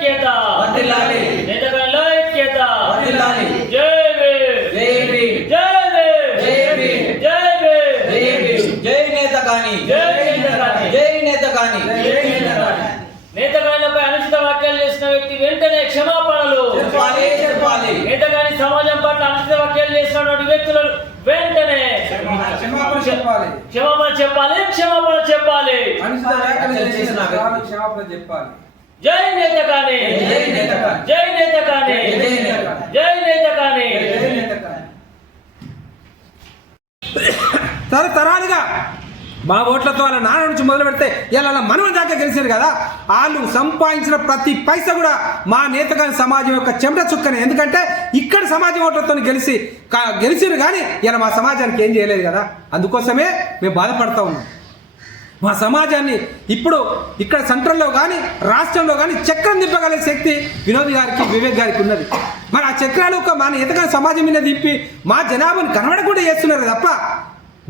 ఐక్యత వర్ధిల్లాలి నేతకాల ఐక్యత వర్ధిల్లాలి జై భీమ్ జై భీమ్ జై భీమ్ జై భీమ్ జై భీమ్ జై భీమ్ జై నేతకాని జై నేతకాని జై నేతకాని జై నేతకాని నేతకానిపై అనుచిత వ్యాఖ్యలు చేసిన వ్యక్తి వెంటనే క్షమాపణలు చెప్పాలి చెప్పాలి నేతకాని సమాజం పట్ల అనుచిత వ్యాఖ్యలు చేసినటువంటి వ్యక్తులను వెంటనే క్షమాపణ చెప్పాలి. క్షమాపణ చెప్పాలి క్షమాపణ చెప్పాలి అనుచిత వ్యాఖ్యలు చేసిన వ్యక్తులకు క్షమాపణ చెప్పాలి. జై నేతకాని జై నేతకాని జై నేతకాని జై నేతకాని జై నేతకాని జై నేతకాని. తరతరాలుగా మా ఓట్లతో వాళ్ళ నాన్న నుంచి మొదలు పెడితే ఇలా మనవని దాకా గెలిచారు కదా, వాళ్ళు సంపాదించిన ప్రతి పైసా కూడా మా నేతగాని సమాజం యొక్క చెమట చుక్కనే. ఎందుకంటే ఇక్కడ సమాజం ఓట్లతో గెలిచారు కానీ ఇలా మా సమాజానికి ఏం చేయలేదు కదా, అందుకోసమే మేము బాధపడతా ఉన్నాం. మా సమాజాన్ని ఇప్పుడు ఇక్కడ సెంట్రల్లో కానీ రాష్ట్రంలో కానీ చక్రం దింపగలిగే శక్తి వినోద్ గారికి వివేక్ గారికి ఉన్నది. మరి ఆ చక్రాలు ఒక మా నేతగాని సమాజం మీద దింపి మా జనాభాను కనబడకుండా చేస్తున్నారు తప్ప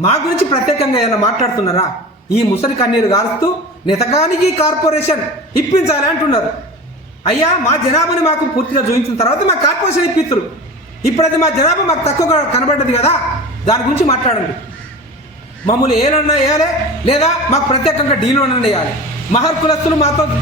మా గురించి ప్రత్యేకంగా ఏమైనా మాట్లాడుతున్నారా? ఈ ముసలి కన్నీరు గారుస్తూ నేతకానికి కార్పొరేషన్ ఇప్పించాలి అంటున్నారు. అయ్యా, మా జనాభాని మాకు పూర్తిగా చూపించిన తర్వాత మా కార్పొరేషన్ ఇప్పిస్తారు. ఇప్పుడైతే మా జనాభా మాకు తక్కువగా కనబడ్డది కదా, దాని గురించి మాట్లాడండి. మమ్మల్ని ఏనన్నా వేయాలి లేదా మాకు ప్రత్యేకంగా డీలు అన్న వేయాలి. మహర్ కులస్తులు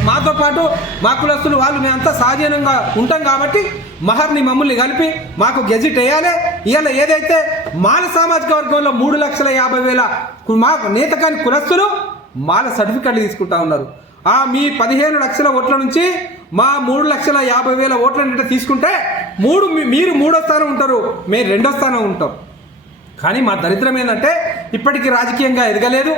మాతో పాటు మా కులస్తులు వాళ్ళు మేమంతా సహజీవనంగా ఉంటాం కాబట్టి మహర్ని మమ్మల్ని కలిపి మాకు గెజిట్ వేయాలి. ఇవాళ ఏదైతే మాల సామాజిక వర్గంలో 3,50,000 మా నేతకాని కులస్తులు మాల సర్టిఫికెట్లు తీసుకుంటా ఉన్నారు. మీ 15 లక్షల ఓట్ల నుంచి మా 3,50,000 ఓట్ల తీసుకుంటే మీరు 3వ స్థానం ఉంటారు, మేము 2వ స్థానం ఉంటాం. కానీ మా దరిద్రం ఏంటంటే ఇప్పటికీ రాజకీయంగా ఎదగలేదు.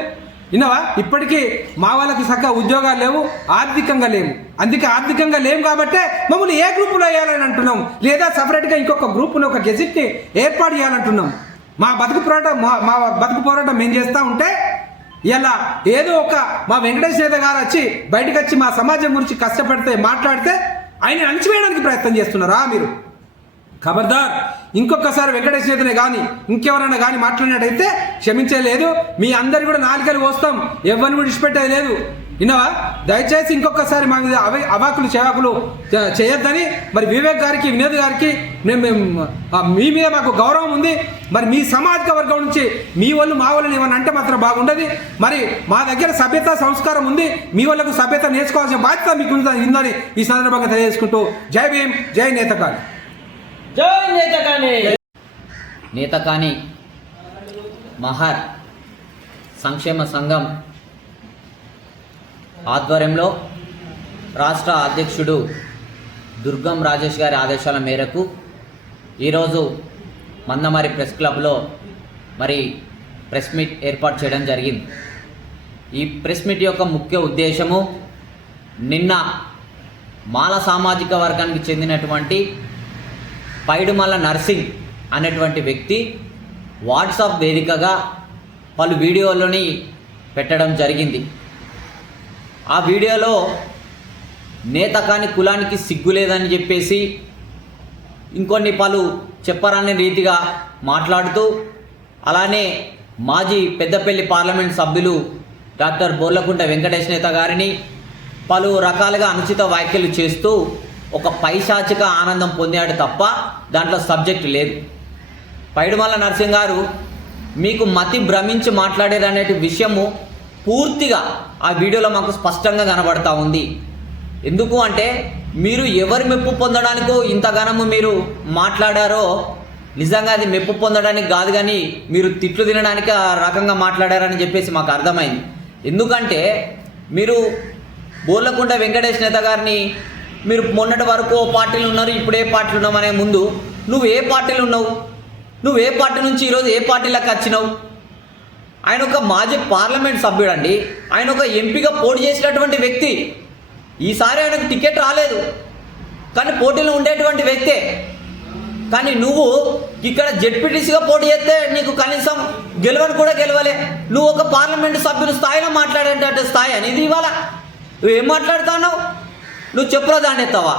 విన్నావా? ఇప్పటికీ మా వాళ్ళకి చక్కగా ఉద్యోగాలు లేవు, ఆర్థికంగా లేవు. అందుకే ఆర్థికంగా లేవు కాబట్టే మమ్మల్ని ఏ గ్రూపులో వేయాలని అంటున్నాం, లేదా సపరేట్గా ఇంకొక గ్రూప్ను ఒక గెజిట్ని ఏర్పాటు చేయాలంటున్నాం. మా బతుకు పోరాటం మేము చేస్తూ ఉంటే ఇలా ఏదో ఒక మా వెంకటేష్ నేత గారు వచ్చి బయటకు వచ్చి మా సమాజం గురించి కష్టపడితే మాట్లాడితే ఆయన అణిచివేయడానికి ప్రయత్నం చేస్తున్నారా మీరు? ఖబర్దార్, ఇంకొకసారి వెంకటేష్ నేతనే కానీ ఇంకెవరైనా కానీ మాట్లాడినట్టయితే క్షమించలేదు. మీ అందరు కూడా నాలుకలు వస్తాం, ఎవరిని కూడా విడిచిపెట్టేది లేదు. విన్నావా? దయచేసి ఇంకొకసారి మా మీద అవాకులు చెవాకులు చేయొద్దని మరి వివేక్ గారికి వినోద్ గారికి మీ మీద మాకు గౌరవం ఉంది. మరి మీ సామాజిక వర్గం నుంచి మీ వాళ్ళు మా వాళ్ళని ఏమన్నా అంటే మాత్రం బాగుండదు. మరి మా దగ్గర సభ్యత సంస్కారం ఉంది, మీ వాళ్ళకు సభ్యత నేర్చుకోవాల్సిన బాధ్యత మీకు ఉందని ఈ సందర్భంగా తెలియజేసుకుంటూ జై భీమ్, జై నేతకాని. జై నేతకాని. నేతకాని మహర్ సంక్షేమ సంఘం ఆధ్వర్యంలో రాష్ట్ర అధ్యక్షుడు దుర్గం రాజేష్ గారి ఆదేశాల మేరకు ఈరోజు మందమరి ప్రెస్ క్లబ్లో మరి ప్రెస్ మీట్ ఏర్పాటు చేయడం జరిగింది. ఈ ప్రెస్ మీట్ యొక్క ముఖ్య ఉద్దేశము నిన్న మాల సామాజిక వర్గానికి చెందినటువంటి పైడుమల్ల నర్సింగ్ అనేటువంటి వ్యక్తి వాట్సాప్ వేదికగా పలు వీడియోలని పెట్టడం జరిగింది. ఆ వీడియోలో నేతకాని కులానికి సిగ్గు లేదని చెప్పేసి ఇంకొన్ని పలు చెప్పరాని రీతిగా మాట్లాడుతూ అలానే మాజీ పెద్దపల్లి పార్లమెంట్ సభ్యులు డాక్టర్ బోర్లకుంట వెంకటేష్ నేత గారిని పలు రకాలుగా అనుచిత వ్యాఖ్యలు చేస్తూ ఒక పైశాచిక ఆనందం పొందాడు తప్ప దాంట్లో సబ్జెక్ట్ లేదు. పైడుమల్ల నరసింహ్ గారు మీకు మతి భ్రమించి మాట్లాడేదనే విషయము పూర్తిగా ఆ వీడియోలో మాకు స్పష్టంగా కనబడతా ఉంది. ఎందుకు అంటే మీరు ఎవరి మెప్పు పొందడానికో ఇంతగానము మీరు మాట్లాడారో నిజంగా అది మెప్పు పొందడానికి కాదు, కానీ మీరు తిట్లు తినడానికి ఆ రకంగా మాట్లాడారని చెప్పేసి మాకు అర్థమైంది. ఎందుకంటే మీరు బోర్లకుంట వెంకటేష్ నేత గారిని మీరు మొన్నటి వరకు ఓ పార్టీలు ఉన్నారు, ఇప్పుడు ఏ పార్టీలు ఉన్నావు అనే ముందు నువ్వు ఏ పార్టీలు ఉన్నావు, నువ్వు ఏ పార్టీ నుంచి ఈరోజు ఏ పార్టీలకు వచ్చినావు? ఆయన ఒక మాజీ పార్లమెంట్ సభ్యుడు అండి, ఆయన ఒక ఎంపీగా పోటీ చేసినటువంటి వ్యక్తి. ఈసారి ఆయనకు టికెట్ రాలేదు కానీ పోటీలో ఉండేటువంటి వ్యక్తే. కానీ నువ్వు ఇక్కడ జెడ్పీటీసీగా పోటీ చేస్తే నీకు కనీసం గెలవని కూడా గెలవలే. నువ్వు ఒక పార్లమెంటు సభ్యుని స్థాయిలో మాట్లాడేటట్టు స్థాయి అనేది ఇవాళ నువ్వేం మాట్లాడుతున్నావు? నువ్వు చెప్పురా దాన్ని ఎత్తావా?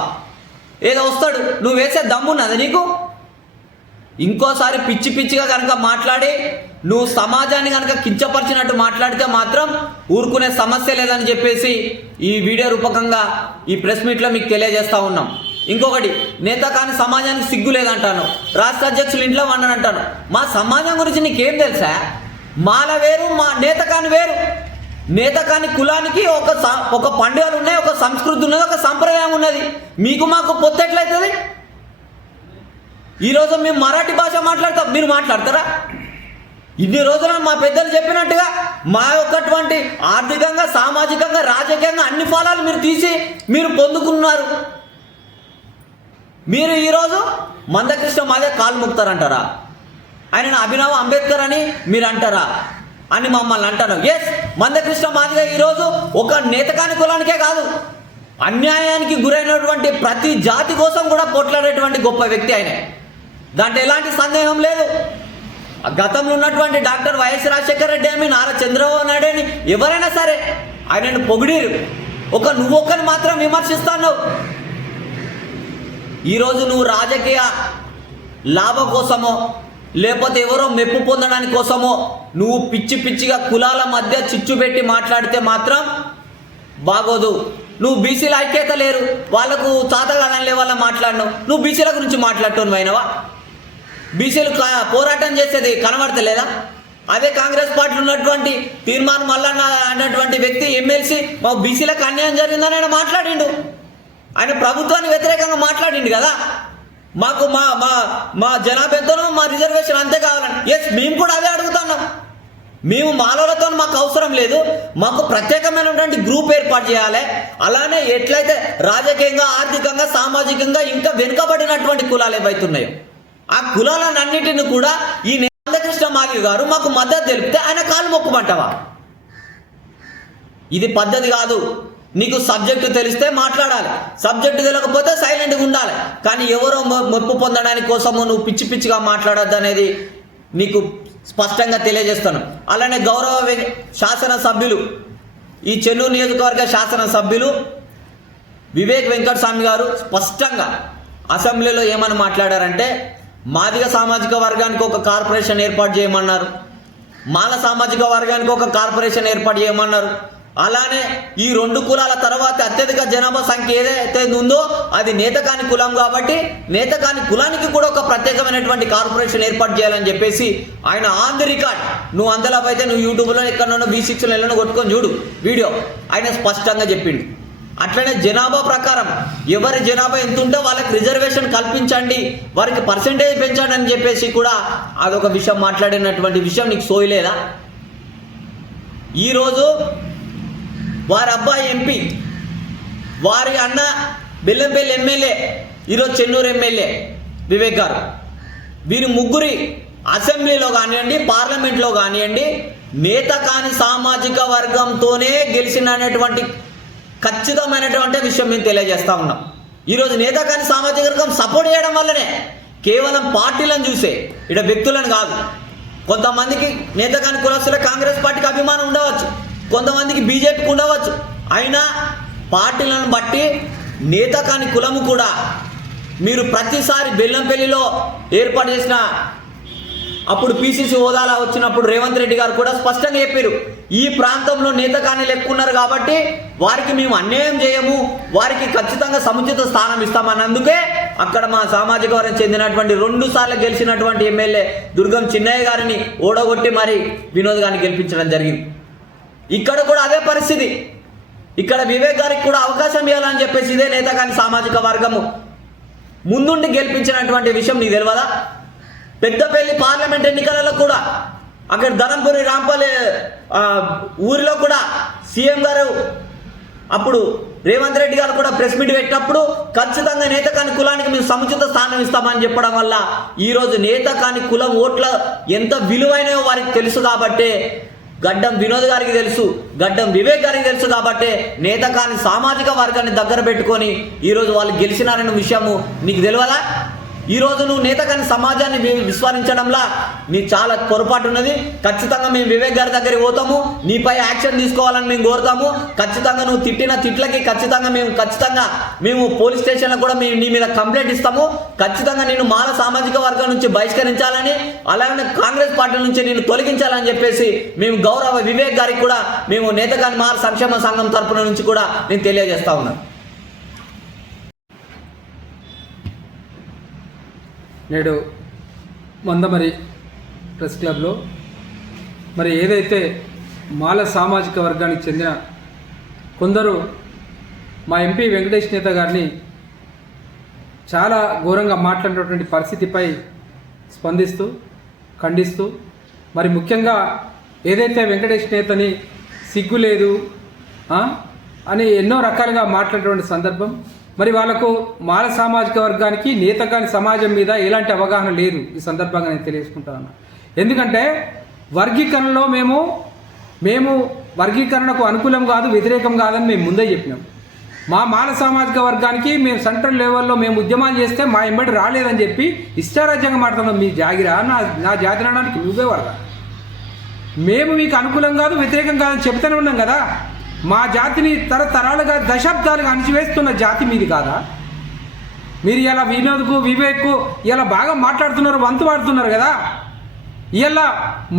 ఏదో వస్తాడు, నువ్వు వేసే దమ్మున్నది నీకు? ఇంకోసారి పిచ్చిగా కనుక మాట్లాడి నువ్వు సమాజాన్ని కనుక కించపరిచినట్టు మాట్లాడితే మాత్రం ఊరుకునే సమస్య లేదని చెప్పేసి ఈ వీడియో రూపకంగా ఈ ప్రెస్ మీట్లో మీకు తెలియజేస్తా ఉన్నాం. ఇంకొకటి, నేత కాని సమాజానికి సిగ్గు లేదంటాను, రాష్ట్ర అధ్యక్షులు ఇంట్లో వండని అంటాను. మా సమాజం గురించి నీకేం తెలుసా? మాల వేరు, మా నేత కాని వేరు. నేత కాని కులానికి ఒక పండుగలు ఉన్నాయి, ఒక సంస్కృతి ఉన్నది, ఒక సంప్రదాయం ఉన్నది. మీకు మాకు పొత్తు ఎట్లయితుంది? ఈరోజు మేము మరాఠీ భాష మాట్లాడతాం, మీరు మాట్లాడతారా? ఇన్ని రోజులు మా పెద్దలు చెప్పినట్టుగా మా యొక్కటువంటి ఆర్థికంగా, సామాజికంగా, రాజకీయంగా అన్ని ఫలాలు మీరు తీసి మీరు పొందుకున్నారు. మీరు ఈరోజు మందకృష్ణ మాదే కాలు ముక్తారంటారా? ఆయన అభినవ్ అంబేద్కర్ అని మీరు అంటారా అని మమ్మల్ని అంటారు. ఎస్, మందకృష్ణ మాదిగా ఈరోజు ఒక నేతకాని కులానికే కాదు, అన్యాయానికి గురైనటువంటి ప్రతి జాతి కోసం కూడా పోట్లాడేటువంటి గొప్ప వ్యక్తి ఆయన. దాంట్లో ఎలాంటి సందేహం లేదు. గతంలో ఉన్నటువంటి డాక్టర్ వైఎస్ రాజశేఖర రెడ్డి అని, నారా చంద్రబాబు నాయుడు అని ఎవరైనా సరే ఆయనను పొగిడీరు. నువ్వు ఒక్కరిని మాత్రం విమర్శిస్తావు. ఈరోజు నువ్వు రాజకీయ లాభం కోసమో లేకపోతే ఎవరో మెప్పు పొందడానికి కోసమో నువ్వు పిచ్చి పిచ్చిగా కులాల మధ్య చిచ్చు పెట్టి మాట్లాడితే మాత్రం బాగోదు. నువ్వు బీసీల ఐక్యత లేరు, వాళ్ళకు చాతగానలే వాళ్ళ మాట్లాడినావు. నువ్వు బీసీల గురించి మాట్లాడుతున్నావు అయినవా? బీసీలు పోరాటం చేసేది కనబడతలేదా? అదే కాంగ్రెస్ పార్టీ ఉన్నటువంటి తీర్మానం మల్లన్న అన్నటువంటి వ్యక్తి ఎమ్మెల్సీ మా బీసీలకు అన్యాయం జరిగిందని ఆయన మాట్లాడిండు. ఆయన ప్రభుత్వానికి వ్యతిరేకంగా మాట్లాడిండు కదా. మాకు మా మా మా జనాభా ఎంతనో మా రిజర్వేషన్ అంతే కావాలని. ఎస్, మేము కూడా అదే అడుగుతున్నాం. మేము మాలలతో మాకు అవసరం లేదు, మాకు ప్రత్యేకమైనటువంటి గ్రూప్ ఏర్పాటు చేయాలి. అలానే ఎట్లయితే రాజకీయంగా, ఆర్థికంగా, సామాజికంగా ఇంకా వెనుకబడినటువంటి కులాలు ఏవైతున్నాయో ఆ కులాలన్నింటిని కూడా ఈ మందకృష్ణ మాదిగ గారు మాకు మద్దతు తెలిపితే ఆయన కాలు మొక్కుమంటావా? ఇది పద్ధతి కాదు. నీకు సబ్జెక్టు తెలిస్తే మాట్లాడాలి, సబ్జెక్టు తెలియకపోతే సైలెంట్గా ఉండాలి. కానీ ఎవరో మొప్పు పొందడానికి కోసము నువ్వు పిచ్చి పిచ్చిగా మాట్లాడద్దు అనేది నీకు స్పష్టంగా తెలియజేస్తాను. అలానే గౌరవ శాసనసభ్యులు, ఈ చెన్నూరు నియోజకవర్గ శాసనసభ్యులు వివేక్ వెంకటస్వామి గారు స్పష్టంగా అసెంబ్లీలో ఏమని మాట్లాడారంటే, మాదిగ సామాజిక వర్గానికి ఒక కార్పొరేషన్ ఏర్పాటు చేయమన్నారు, మాల సామాజిక వర్గానికి ఒక కార్పొరేషన్ ఏర్పాటు చేయమన్నారు. అలానే ఈ రెండు కులాల తర్వాత అత్యధిక జనాభా సంఖ్య ఏదైతే ఉందో అది నేతకాని కులం కాబట్టి నేతకాని కులానికి కూడా ఒక ప్రత్యేకమైనటువంటి కార్పొరేషన్ ఏర్పాటు చేయాలని చెప్పేసి ఆయన ఆన్ ది రికార్డ్, నువ్వు అందులో అయితే నువ్వు యూట్యూబ్లో ఎక్కడన్నా V6 కొట్టుకొని చూడు వీడియో, ఆయన స్పష్టంగా చెప్పిండు. అట్లనే జనాభా ప్రకారం ఎవరి జనాభా ఎంత ఉంటే వాళ్ళకి రిజర్వేషన్ కల్పించండి, వారికి పర్సెంటేజ్ పెంచండి అని చెప్పేసి కూడా అదొక విషయం మాట్లాడినటువంటి విషయం నీకు సోయలేదా? ఈరోజు వారి అబ్బాయి ఎంపీ, వారి అన్న బెల్లంపల్లి ఎమ్మెల్యే, ఈరోజు చెన్నూరు ఎమ్మెల్యే వివేక్ గారు, వీరి ముగ్గురి అసెంబ్లీలో కానివ్వండి, పార్లమెంట్లో కానివ్వండి నేత కాని సామాజిక వర్గంతోనే గెలిచినటువంటి ఖచ్చితమైనటువంటి విషయం మేము తెలియజేస్తా ఉన్నాం. ఈరోజు నేత కాని సామాజిక వర్గం సపోర్ట్ చేయడం వల్లనే, కేవలం పార్టీలను చూసే ఇక్కడ వ్యక్తులను కాదు. కొంతమందికి నేత కాని కులస్తుల కాంగ్రెస్ పార్టీకి అభిమానం ఉండవచ్చు, కొంతమందికి బీజేపీకి ఉండవచ్చు. అయినా పార్టీలను బట్టి నేత కాని కులము కూడా మీరు ప్రతిసారి బెల్లంపల్లిలో ఏర్పాటు చేసిన అప్పుడు PCC హోదాలో వచ్చినప్పుడు రేవంత్ రెడ్డి గారు కూడా స్పష్టంగా చెప్పారు, ఈ ప్రాంతంలో నేత కాని లెక్కున్నారు కాబట్టి వారికి మేము అన్యాయం చేయము, వారికి ఖచ్చితంగా సముచిత స్థానం ఇస్తామన్నందుకే అక్కడ మా సామాజిక వర్గం చెందినటువంటి 2 సార్లు గెలిచినటువంటి ఎమ్మెల్యే దుర్గం చిన్నయ్య గారిని ఓడగొట్టి మరి వినోద్ గారిని గెలిపించడం జరిగింది. ఇక్కడ కూడా అదే పరిస్థితి. ఇక్కడ వివేక్ గారికి కూడా అవకాశం ఇవ్వాలని చెప్పేసి ఇదే నేత కాని సామాజిక వర్గము ముందుండి గెలిపించినటువంటి విషయం నీకు తెలియదా? పెద్దపల్లి పార్లమెంట్ ఎన్నికలలో కూడా అక్కడ ధనంపురి రాంపల్లి ఊరిలో కూడా సీఎం గారు అప్పుడు రేవంత్ రెడ్డి గారు కూడా ప్రెస్ మీట్ పెట్టినప్పుడు ఖచ్చితంగా నేత కాని కులానికి మేము సముచిత స్థానం ఇస్తామని చెప్పడం వల్ల ఈరోజు నేత కాని కులం ఓట్ల ఎంత విలువైనయో వారికి తెలుసు కాబట్టే, గడ్డం వినోద్ గారికి తెలుసు, గడ్డం వివేక్ గారికి తెలుసు కాబట్టి నేత కాని సామాజిక వర్గాన్ని దగ్గర పెట్టుకొని ఈరోజు వాళ్ళు గెలిచినారన్న విషయము నీకు తెలియదా? ఈరోజు నువ్వు నేత కానీ సమాజాన్ని విస్మరించడంలా నీ చాలా పొరపాటు ఉన్నది. ఖచ్చితంగా మేము వివేక్ గారి దగ్గరికి పోతాము, నీపై యాక్షన్ తీసుకోవాలని మేము కోరుతాము. ఖచ్చితంగా నువ్వు తిట్టిన తిట్లకి ఖచ్చితంగా మేము పోలీస్ స్టేషన్లో కూడా మేము నీ మీద కంప్లైంట్ ఇస్తాము. ఖచ్చితంగా నేను మాల సామాజిక వర్గం నుంచి బహిష్కరించాలని, అలాగే కాంగ్రెస్ పార్టీ నుంచి నేను తొలగించాలని చెప్పేసి మేము గౌరవ వివేక్ గారికి కూడా మేము నేతగాని మాల సంక్షేమ సంఘం తరపున నుంచి కూడా నేను తెలియజేస్తా ఉన్నాను. నేడు మందమరి ప్రెస్ క్లబ్లో మరి ఏదైతే మాల సామాజిక వర్గానికి చెందిన కొందరు మా ఎంపీ వెంకటేష్ నేత గారిని చాలా ఘోరంగా మాట్లాడినటువంటి పరిస్థితిపై స్పందిస్తూ ఖండిస్తూ మరి ముఖ్యంగా ఏదైతే వెంకటేష్ నేతని సిగ్గు లేదు అని ఎన్నో రకాలుగా మాట్లాడేటువంటి సందర్భం, మరి వాళ్ళకు మాల సామాజిక వర్గానికి నేత కాని సమాజం మీద ఎలాంటి అవగాహన లేదు. ఈ సందర్భంగా నేను తెలియజేసుకుంటా ఉన్నా. ఎందుకంటే వర్గీకరణలో మేము వర్గీకరణకు అనుకూలం కాదు, వ్యతిరేకం కాదని మేము ముందే చెప్పినాం. మా మాల సామాజిక వర్గానికి మేము సెంట్రల్ లెవెల్లో మేము ఉద్యమాలు చేస్తే మా ఎంబడి రాలేదని చెప్పి ఇష్టారాజ్యంగా మాట్లాడుతున్నాం. మీ జాగిరా నా జాతి అనడానికి నువ్వే వర్గా, మేము మీకు అనుకూలం కాదు వ్యతిరేకం కాదని చెప్తూనే ఉన్నాం కదా. మా జాతిని తరతరాలుగా దశాబ్దాలుగా అణిచివేస్తున్న జాతి మీది కాదా? మీరు ఇలా వినోద్కు వివేక్కు ఇలా బాగా మాట్లాడుతున్నారు, వంతు వాడుతున్నారు కదా. ఇలా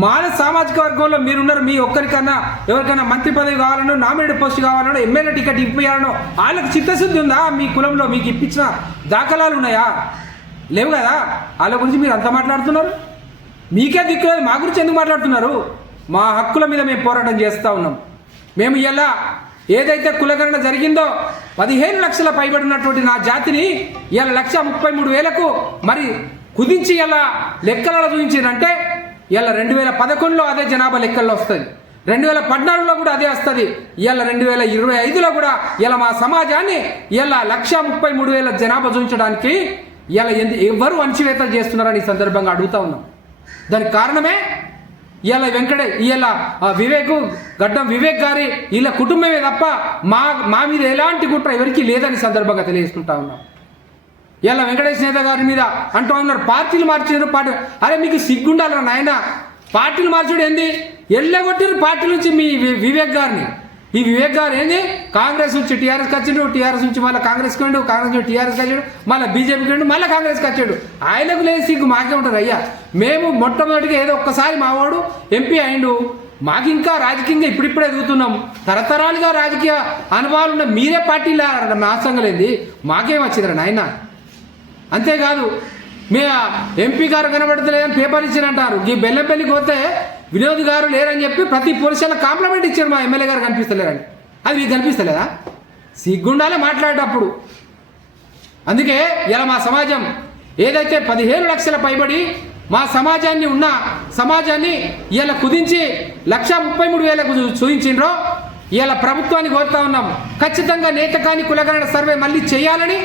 మాల సామాజిక వర్గంలో మీరున్నారు. మీ ఒక్కరికన్నా ఎవరికైనా మంత్రి పదవి కావాలనో, నామినేటెడ్ పోస్ట్ కావాలనో, ఎమ్మెల్యే టికెట్ ఇప్పియాలనో వాళ్ళకి చిత్తశుద్ధి ఉందా? మీ కులంలో మీకు ఇప్పించిన దాఖలాలు ఉన్నాయా? లేవు కదా. వాళ్ళ గురించి మీరు అంత మాట్లాడుతున్నారు. మీకే దిక్కు మా గురించి ఎందుకు మాట్లాడుతున్నారు? మా హక్కుల మీద మేము పోరాటం చేస్తూ ఉన్నాం. మేము ఇలా ఏదైతే కులగణన జరిగిందో 15 లక్షల పైబడినటువంటి నా జాతిని ఇలా 1,33,000కు మరి కుదించి ఇలా లెక్కలలో చూపించిందంటే ఇలా 2011లో అదే జనాభా లెక్కల్లో వస్తుంది, 2014లో కూడా అదే వస్తుంది, ఇలా 2025లో కూడా ఇలా మా సమాజాన్ని ఇలా 1,33,000 జనాభా చూపించడానికి ఇలా ఎవరు అణచివేతలు చేస్తున్నారని ఈ సందర్భంగా అడుగుతా ఉన్నాం. దానికి కారణమే ఇలా ఇలా గడ్డం వివేక్ గారి ఇలా కుటుంబమే తప్ప మా మీద ఎలాంటి కుట్ర ఎవరికి లేదని సందర్భంగా తెలియజేసుకుంటా ఉన్నాం. ఇలా వెంకటేష్ నేత గారి మీద అంటూ ఉన్నారు పార్టీలు మార్చారు. అరే మీకు సిగ్గుండాలరా నాయన, పార్టీలు మార్చడం ఏంది? ఎల్లగొట్టిన పార్టీ నుంచి మీ వివేక్ గారిని. ఈ వివేక్ గారు ఏంది కాంగ్రెస్ నుంచి టీఆర్ఎస్కి వచ్చాడు, టీఆర్ఎస్ నుంచి మళ్ళీ కాంగ్రెస్కి వెళ్ళాడు, కాంగ్రెస్ నుంచి టీఆర్ఎస్కి వచ్చాడు, మళ్ళీ బీజేపీకి వెళ్ళాడు, మళ్ళీ కాంగ్రెస్కి వచ్చాడు. ఆయనకు లేదు సిగ్గు, మాకే ఉంటుంది. అయ్యా మేము మొట్టమొదటిగా ఏదో ఒక్కసారి మావాడు ఎంపీ అయిండు, మాకు ఇంకా రాజకీయంగా ఇప్పుడిప్పుడే ఎదుగుతున్నాం. తరతరాలుగా రాజకీయ అనుభవాలు ఉన్న మీరే పార్టీలా నాశంగలేంది, మాకేం వచ్చిందిరా నాయన. అంతేకాదు మీ ఎంపీ గారు కనబడతలేదని పేపర్ ఇచ్చారంటారు. ఈ బెల్లంపల్లికి పోతే వినోద్ గారు లేరని చెప్పి ప్రతి పోలీసులకు కాంప్లిమెంట్ ఇచ్చారు, మా ఎమ్మెల్యే గారు కనిపిస్తలేరని. అది మీకు కనిపిస్తలేదా? సిగ్గుండాలే మాట్లాడేటప్పుడు. అందుకే ఇలా మా సమాజం ఏదైతే 15 లక్షల పైబడి మా సమాజాన్ని ఇలా కుదించి 1,33,000కు చూయించిండ్రో ఇలా ప్రభుత్వాన్ని కోరుతా ఉన్నాం. ఖచ్చితంగా నేత కాని కులగణన సర్వే మళ్ళీ చేయాలని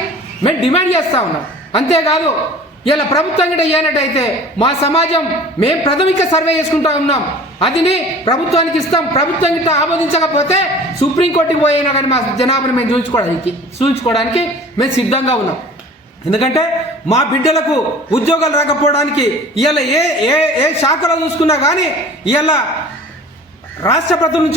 మేము డిమాండ్ చేస్తూ ఉన్నాం. అంతేకాదు ఇలా ప్రభుత్వం గిట్ట చేయనట్టయితే మా సమాజం మేము ప్రాథమిక సర్వే చేసుకుంటా ఉన్నాం, అదిని ప్రభుత్వానికి ఇస్తాం. ప్రభుత్వం గిట్ట ఆమోదించకపోతే సుప్రీంకోర్టుకి పోయినా కానీ మా జనాభాని మేము చూపించుకోవడానికి మేము సిద్ధంగా ఉన్నాం. ఎందుకంటే మా బిడ్డలకు ఉద్యోగాలు రాకపోవడానికి ఇలా ఏ శాఖలో చూసుకున్నా కానీ ఇలా రాష్ట్ర ప్రభుత్వం నుంచి